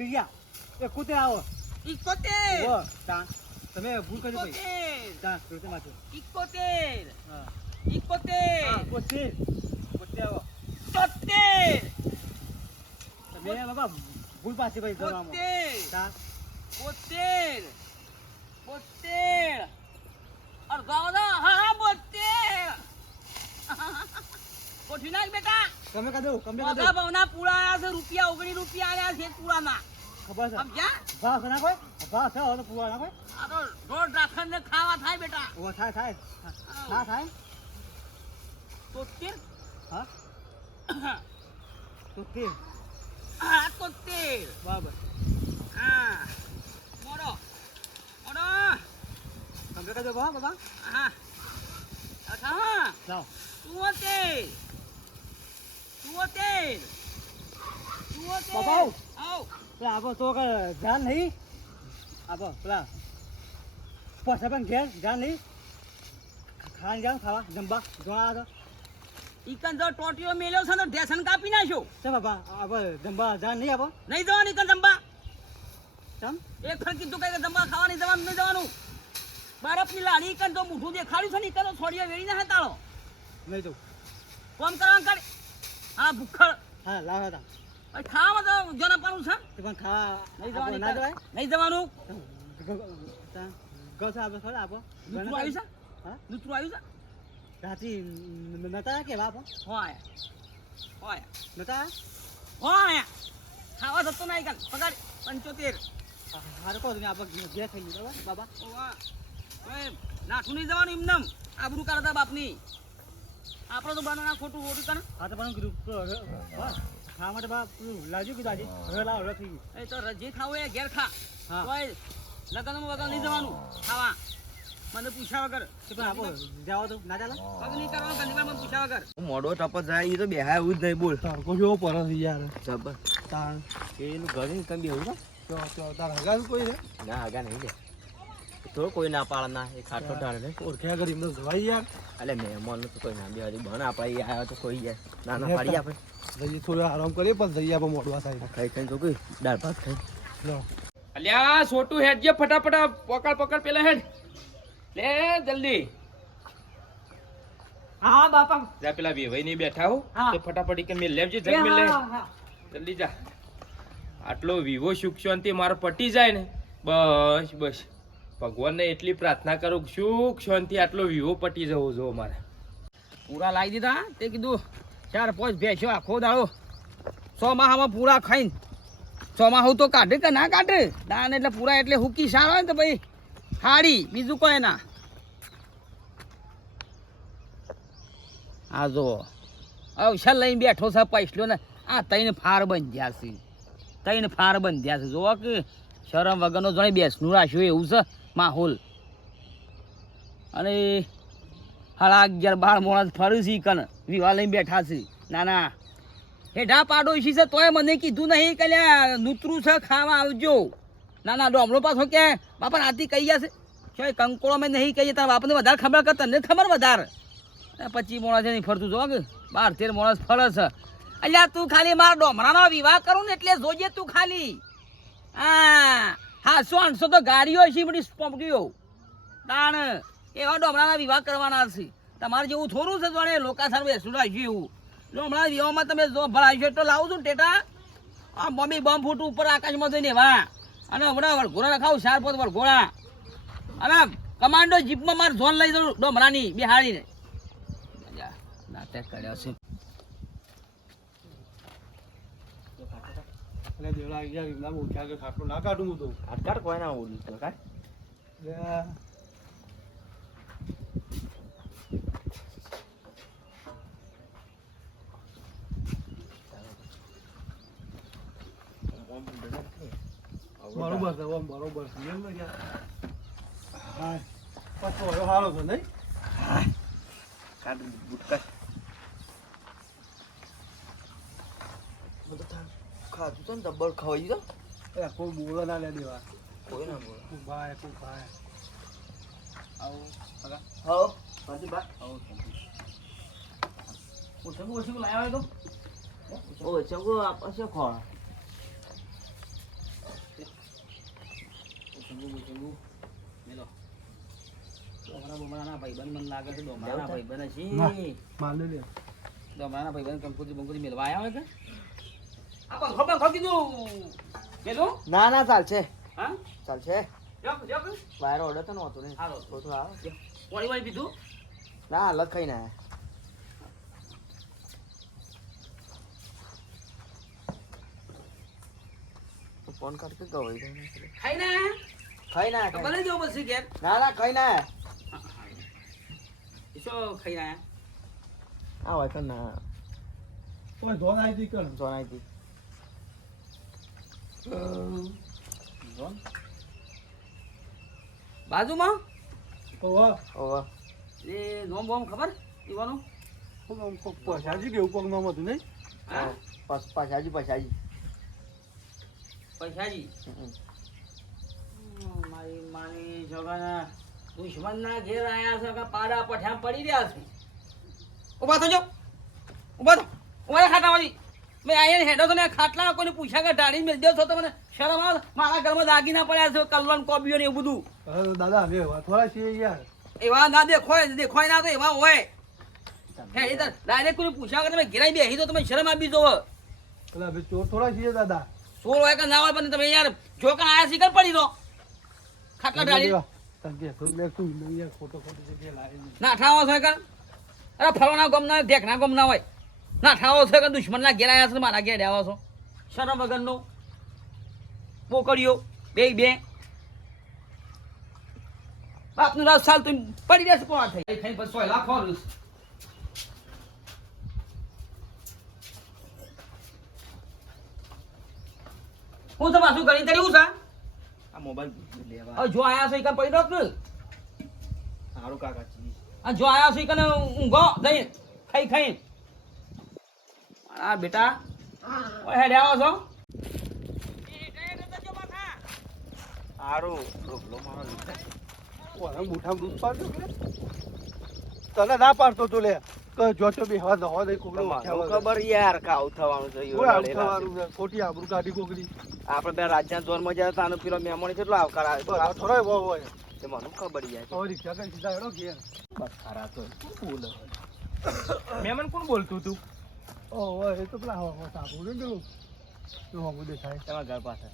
ભૂલી ગયા એ કૂતે આવો. ઇકોતેર ઓ તા. તમે ભૂલ કરી ભાઈ. તા કૂતે માથે ઇકોતેર હા. ઇકોતેર હા, કૂતે કૂતે આવો. તોતેર તમે બાબા ભૂલ પાછી ભાઈ બોતેર તા. બોતેર બોતેર અડધાવના હા હા બોતેર કોઠી નાખ બેટા. તમે કાઢો મોટા કાઢો. ભાવના પૂળા આયા છે રૂપિયા ઓગણી રૂપિયા આયા છે પૂળાના ખબર છે? સમજ્યા? ભાસ ના કોઈ ભાસ છે હવે પૂળા ના કોઈ આ તો રોજ રાખન ને ખાવા થાય બેટા. ઓ થાય થાય. હા થાય? તો તોતેર? હા? તો કૂતે હા તોતેર. બરાબર. હા. મોડો. મોડો. તમે કાઢો બા બાબા. હા. અચ્છા હા. જાઓ. તું ચુંવોતેર ચુંવોતેર બાબા. આવ. પેલા આપો તો કે ધ્યાન નહીં. આપો પેલા. પછી પણ ઘેર ધ્યાન નહીં. ખાવાનું જાવ ખાવા. જમવા. જોવા તો. ઈકન જો ટોટીઓ મેલ્યો છે તો ઢેસન કાપી નાખ્યો. છે બાપા આપો જમવા ધ્યાન નહીં આપો. નહીં જવાનું ઈકન જમવા. ચમ? એક ફર કીધું કઈ જમવા ખાવાની જવાનું નહીં જવાનું. બરફની લાડી ઈકન તો મૂઠું દેખાડ્યું છે ને ઈકન છોડીઓ વેરી ના તાળો. નહીં તો. કોમ કરવાનું કરે હા ભૂખડ. હા લાવ ભાઈ ખાવામાં તો જન પાડું છે. તે પણ ખાવા નહીં જવાનું ના. જવાય? નહીં જવાનું. ગસ આપો ખરા આપો. નૂતરું આવ્યું છે? હા? નૂતરું આવ્યું છે? રાતી નતા કેવા આપો? હોય. હોય. નતા? હોય. ખાવા જતો નહીં ઈકન પગાર પંચોતેર. હારું કહો તમે આપો ઘેર થઈ ગયું બરાબર? બાબા? નાઠું નહીં જવાનું એમનેમ. આબરૂ કાઢતા બાપની. આપણે તો બનાના ખોટું ખોટું કરે. હા તો પણ ગ્રુપ હા માટે બા લાગ્યું કીધું આજે. હવે લાવ હવે થઈ ગયું. એ તો જે ખાવું એ ઘેર ખા. હા. તોય લગ્નમાં વગર નહીં જવાનું. ખાવા. મને પૂછ્યા વગર. કે પણ આપો જાઓ તો. ના ચાલે? પગ નહીં કરવાનો ગલીમાં મને પૂછ્યા વગર. મોડો ટપત જાય એ તો બેહાય એવું જ નહીં બોલ. તડકો જેવો પરસ યાર. જબર. તાણ એનું ઘરે ને તમે બેહું ના તો તો તાર હગા કોઈ ને ના આગા નહીં લે. તો કોઈ ના પાડ ના એ ખાટો ને. ઓળખ્યા કરી એમને જવાય યાર. એટલે મહેમાન તો કોઈ ના બે બન આપણે આવ્યો તો કોઈ જાય ના ના પાડી આપે જઈએ થોડો આરામ કરીએ પણ જઈએ આપણે મોડવા સાઈડ. ખાઈ ખાઈ તો કોઈ દાળ ભાત ખાઈ. લો. અલ્યા છોટું હેડ જે ફટાફટ પકડ પકડ પેલા હેડ. લે જલ્દી. હા બાપા. જા પેલા વેવાઈ નહીં બેઠા હો. તે ફટાફટ કે મેં લેવજે મેલ લે. જલ્દી જા. આટલો વિવો સુખ શાંતિ મારો પટી જાય ને. બસ બસ. ભગવાનને એટલી પ્રાર્થના કરું સુખ શાંતિ આટલો વિવો પટી જવો જો અમારે. પૂરા લાવી દીધા, તે કીધું, ચાર પાંચ ભેંસો આખો દાડો. સો માહામાં પૂરા ખાઈને. સો માહું તો કાઢે કે ના કાઢે? દાન એટલે પૂરા એટલે હુકી સારો હોય ને તો ભાઈ, હાડી, બીજું કોઈ ના. આ જો અવસર લઈને બેઠો છે પૈસલો ને, આ તઈને ફાર બંધ્યા છે. તઈને ફાર બંધ્યા છે. જોવા કે શરમ વગરનો જણાય બેસનું રાખ્યું એવું છે. માહોલ. અને સાડા અગિયાર બાર મોણા ફરું છે કન વિવાહ લઈને બેઠા છે. ના ના. હેઠા પાડોશી છે, તોય મને કીધું નહીં કે નૂતરું છે, ખાવા આવજો. ના ના, ડોમરો પાછો કે, બાપા રાતી કહી ગયા છે. કંકોળો મેં નહીં કહીએ, તારા બાપને વધારે ખબર કરતા તને ખબર વધારે. પચીસ માણસ નહીં ફરતું જો બાર, તેર માણસ ફરે છે. અલ્યા, તું ખાલી મારા ડોમરાનો વિવાહ કરું ને એટલે જોજે તું ખાલી. હા. હાસો આઠસો તો ગાડીઓ છે, બધી સ્પોપડીઓ તાણ, એવા ડોમરાના વિવાહ કરવાના છે. તમારે જેવું થોડું છે જોડે લોકાસાર બેસું રાખ્યું એવું. ડોમરા વિવાહમાં તમે જો ભરાઈ તો લાવું છું ટેટા. આ બમ્બી બમ ફૂટ ઉપર આકાશમાં જઈને વા અને હમણાં વળઘોડા રખાવું ચાર પાંચ વળઘોડા અને કમાન્ડો જીપમાં મારે ઝોન લઈ દઉં ડોમરાની મજા. ના તે કર્યો છે. એટલે દેવડા યાર એમના ઓળખ્યા કે ખાટલો ના કાઢું હું તો અટકાટ કોઈ ના ઓલું તો કાંઈ લે, બરોબર છે ઓમ બરોબર છે એમ ને યાર હા પાછો હવે સારો છે નહીં કાઢ બુટકા ખાધું તો ને ડબ્બલ ખવાઈ ગયું એ કોઈ બોલો ના લે દેવા. કોઈ ના બોલો. ભાઈ કોઈ ભાઈ. આવો હા પાછી બા. આવો હું ચકુ પછી લાવ્યો તો? ઓ ચકુ પછી ખોળ ચકુ ચકુ મેલો. ડોમરા બોમરાના ભાઈબંધ મને લાગે છે ડોમરાના ભાઈબંધ છે ડોમરાના ભાઈબંધ કંકુજી બંકુજી મેળવા આવ્યા હોય કે? પંખો પંખો કીધું મેલો ના ના ચાલશે હા? ચાલશે જો જો કે વાયરો ઓર્ડર તો નહોતો ને. હાલો. થોડું આવે. વાળી વાળી પીધું? ના લખાઈ ખાઈ ના ફોન કરતો તો હોય ખાઈ ના ખાઈ ના ભલે જો પછી કે ના ના ખાઈ ના શું ખાઈ ના આ હોય તો ના. તો જોન આઈ દી કર જોનાઈ હતી. બાજુમાં? ઓવા. ઓવા. એ નોમ બોમ ખબર? ઈવાનું આમ કોક પછાજી કેવું કોક નામ હતું નહીં? હા? પસ પૈસાજી હમ. હમ, મારી માની છોકરાના દુશ્મનના ઘેર આયા છે કે પાડા પઠ્યા પડી રહ્યા છે. ઊભા થજો. ઊભા થો. ઊભા થા ખાટામાંથી મેં અહીંયા હેડો તો ને ખાટલા કોઈને પૂછ્યા કે ઢાળી મેળ દો તો મને શરમ આવે? મારા ઘરમાં દાગીના પડ્યા છે કલવન કોબીઓ ને એવું બધું. દાદા હવે થોડા છે યાર. એવા ના દેખોય દેખોય ના તો એવા હોય. હે ડાયરેક્ટ કોઈ પૂછ્યા કે તમે ઘેરાઈ બેસી તો તમે શરમ આપી દો પેલા હવે ચોર થોડા છીએ દાદા. ચોર હોય કે ના હોય પણ તમે યાર જો કે આયા શીખર પડી દો ખાટલા ઢાળી. ના ઠાવો છે કે? અરે ફરવાના ગમ ના દેખના ગમ ના હોય. ના ઠાવો છે કે દુશ્મન ના ઘેર આવ્યા છે મારા ઘેર આવ્યા છો? શરમ વગરનો? પોકડીઓ બે બે. બાપનું રાજ સાલ તું પડી જશે કોણ થઈ. થઈ પછી સોય લાખો હું તો શું ગણી તરી હું છે? આ મોબાઈલ લેવા. જો આયા છો એ કાં પડી દો કે? સારું કાકાજી આ જો આયા છો કને ઊંઘો જઈ ખાઈ ખાઈ આ બેટા ઓય હેડે આવો છો. સારું રોકલો મારો લીધે. ઓરા દૂધ પાડજો તને ના પાડતો તો લે. કે બી હવા દવા દે કોકડો ખબર યાર કે થવાનું છે કોઈ થવાનું છે. ખોટી આબરૂ કાઢી કોકડી. આપણે બે રાજ્યા જોરમાં માં આનો પેલો મહેમાન કેટલો આવકાર આવે. થોડો હોય. તે મને ખબર યાર. હવે રિક્ષા કરી સીધા હેડો ઘેર. બસ ખરા તો. બોલો મહેમાન કોણ બોલતું તું ઓહો એ તો પેલા હવા સાબુ ને પેલું. તો હમું દેખાય. તમારા ઘર પાસે.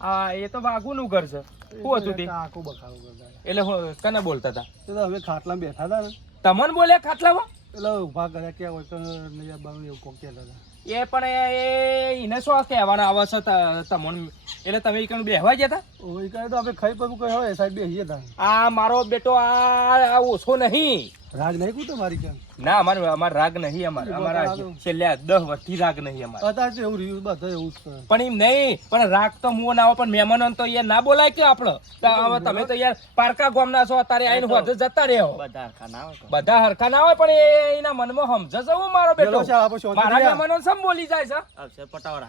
આ એ તો વાઘુ ઘર છે. શું હતું તે? આખું બખાડો કરતા એટલે હું કને બોલતા હતા? તો હવે ખાટલા બેઠા હતા ને. તમને બોલ્યા ખાટલામાં? એટલે ઊભા કર્યા કે હોય તો નહીં એવું કોક કહેતા હતા. એ પણ એ એ એને શું કહેવાના આવે છે તમને? એટલે તમે એ કણ બેહવા ગયા હતા? ઓહો કહે તો આપણે ખાઈ પગું કઈ હોય સાહેબ બેસીએ હતા. આ મારો બેટો આ આ ઓછો નહીં. રાગ નહીં કું તમારી કેમ? ના અમાર અમાર રાગ નહીં અમાર. અમારા છેલ્લે દસ વર્ષથી રાગ નહીં અમાર. અત્યારે એવું રહ્યું બધા એવું છે પણ એમ નહીં પણ રાગ તો હું ના પણ મહેમાનો તો યાર ના બોલાય કે આપણે? હવે તમે તો યાર પારકા ગામના છો અત્યારે આઈને હોજે જતા રહ્યો બધા હરખા ના હોય બધા હરખા ના હોય પણ એના મનમાં સમજ હું મારો બેટો. મારા મહેમાનો સમ બોલી જાય છે?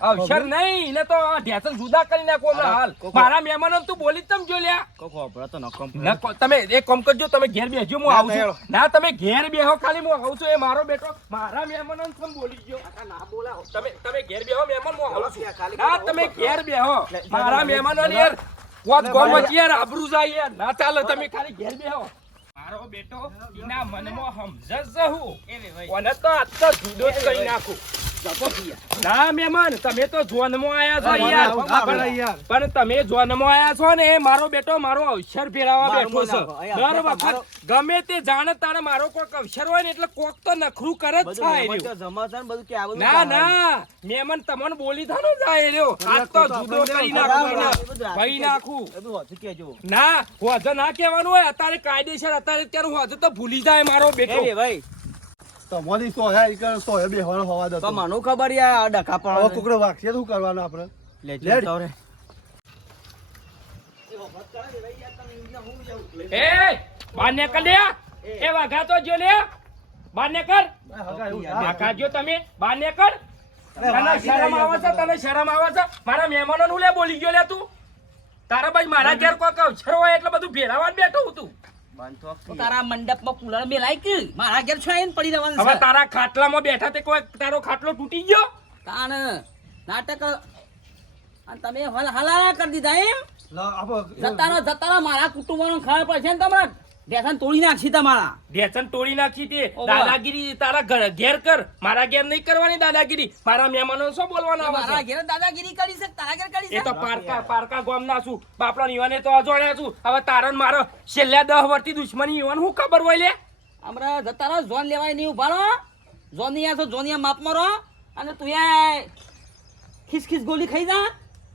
અવસર નહીં ને તો ઢેસન જુદા કરી નાખો હમણાં હાલ મારા મહેમાનો તું બોલી જ તમ જો લ્યા. કોકો તો નકમ તમે એક કામ કરજો તમે ઘેર બેસજો હું ના, આવું ના, છું ના તમે ઘેર બેહો ખાલી હું છું એ મારો બેટો. મારા મહેમાનો સમ બોલી ગયો? ના બોલાવો. તમે તમે ઘેર બેહો મહેમાન હું આવું છું. ના તમે ઘેર બેહો. મારા મહેમાનો યાર વાત ગોમત યાર આબરૂ જાય યાર. ના ચાલે તમે ખાલી ઘેર બેહો. મારો બેટો એના મનમાં સમજે હું. કોને તો આજ તો જુદો જ કહી નાખું. ના મહેમાન તમે તો જોનમાં આયા છો ના, યાર. ના, ના, ના, પણ તમે જોનમાં આયા છો ને મારો બેટો મારો અવસર ફેરાવા બેઠો છે. દર વખત ગમે તે જાણે તાણે મારો કોક અવસર હોય ને એટલે કોક તો નખરું કરે જ છે ને ના મહેમાન તમને બોલી થાનો જાય રહ્યો. આજ તો જુદો કરી નાખું ભાઈ નાખું. ના હોજે ના કહેવાનું હોય અત્યારે કાયદેસર અત્યારે ત્યારે હોજે તો ભૂલી જાય મારો બેટો. ભાઈ તમારી સો હે ઈ સો હે બેહવાનો હોવા દો તો. મને ખબર યાર આ પણ હવે કુકડો વાગશે શું કરવાનું આપણે? લે લે તો રે. એ બાર ને કર લે. એ વાઘા તો જો લે. બાર ને કર હગા એવું ના. વાઘા જો તમે બાર ને કર તને શરમ આવે છે તને શરમ આવે છે? મારા મહેમાનો નું લે બોલી ગયો લે તું. તારા ભાઈ મારા ઘેર કોઈક અવસર હોય એટલે બધું ભેરાવા જ બેઠો તો તારા મંડપમાં કુલર મેલાય કે? મારા ઘેર છો આઈને પડી રહેવાનું હવે તારા ખાટલામાં બેઠા તે કોઈ તારો ખાટલો તૂટી ગયો? તાન નાટક અને તમે હલ હલાલા કરી દીધા એમ? લા, આવો- જતા રહો જતા રહો મારા કુટુંબનો ખબર પડશે ને તમારા ઢેસણ તોડી નાખશી તમારા. ઢેચણ તોડી નાખી તે. દાદાગીરી તારા ઘર- ઘેર કર. મારા ઘેર નહીં કરવાની દાદાગીરી. મારા મહેમાનો શું બોલવાના મારા ઘેર દાદાગીરી કરી શક તારા ઘેર કરી એ તો પારકા પારકા ગામના છું. બાપડા યુવાને તો અજોણ્યા છું. હવે તારન મારો છેલ્લા દહ વર્ષથી દુશ્મની યુવાન હું ખબર હોય લે? હમણાં જતા રહો ઝોન લેવાય નહીં ઊભા રહો. ઝોનિયા છો ઝોનિયા માપમાં રહો અને તું ખીસ ખીસ ગોલી ખાઈ જા.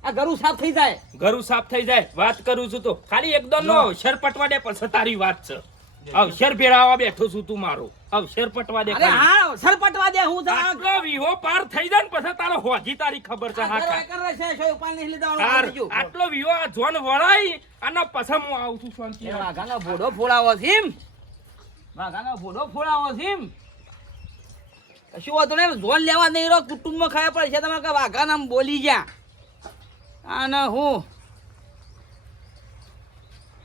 આ ઘરું સાફ થઈ જાય. ઘરું સાફ થઈ જાય. વાત કરું છું તો. ખાલી એકદમ નો શેર પટવા દે પણ તારી વાત છે. અવસર ભેળાવા બેઠો છું તું મારો. અવસર પટવા દે અરે હા હા પટવા દે હું જા આટલો વિહો પાર થઈ જાય ને પછી તારો હોજી તારી ખબર છે હા ખા. તાર આટલો વિહો આ જોન વળાઈ અને પછી હું આવું છું શાંતિ વાઘાનો ભોડો ફોડાવો છે એમ વાઘાનો ભોડો ફોડાવો છે એમ કશું વાંધો નહીં જોન લેવા નહીં રહો કુટુંબમાં ખાયા છે તમે કે વાઘાના આમ બોલી જા અને હું?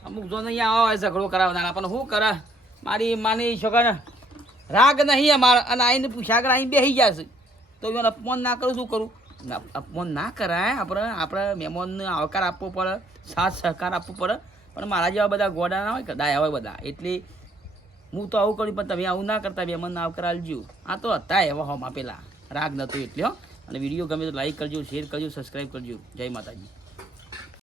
અમુક જો અહીંયા આવે ઝઘડો કરાવનારા પણ શું કરે? મારી માની છોકરાને રાગ નહીં અમારે. અને આઈને પૂછ્યા આગળ અહીં બેસી છે. તો એને અપમાન ના કરું, શું કરું? અપમાન ના કરાય. આપણે આપણે મહેમાનને આવકાર આપવો પડે, સાથ સહકાર આપવો પડે. પણ મારા જેવા બધા ગોડા ના હોય, કદાય દાયા હોય બધા. એટલે હું તો આવું કર્યું પણ તમે આવું ના કરતા, મહેમાનને આવકાર આલજો આ તો હતા એવા હોમાં પેલા. રાગ નહોતો એટલે, હો. અને વીડિયો ગમે તો લાઈક કરજો શેર કરજો સબસ્ક્રાઈબ કરજો. જય માતાજી.